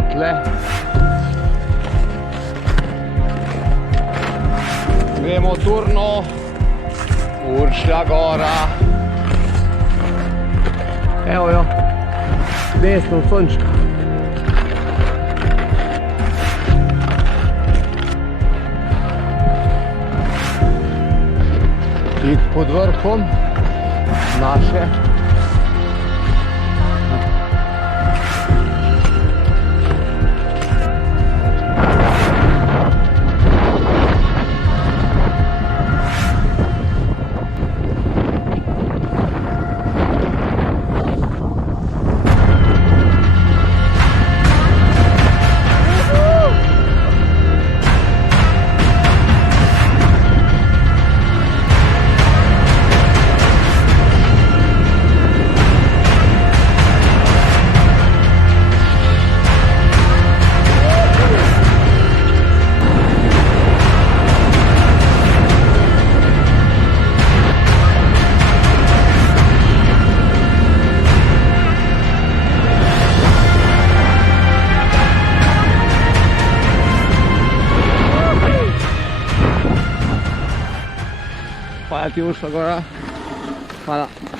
dotle. Gremo turno, Uršlja gora. Evo jo, desno sončka. Tik pod vrhom naše Hvala ti Uršlja gora. Hvala.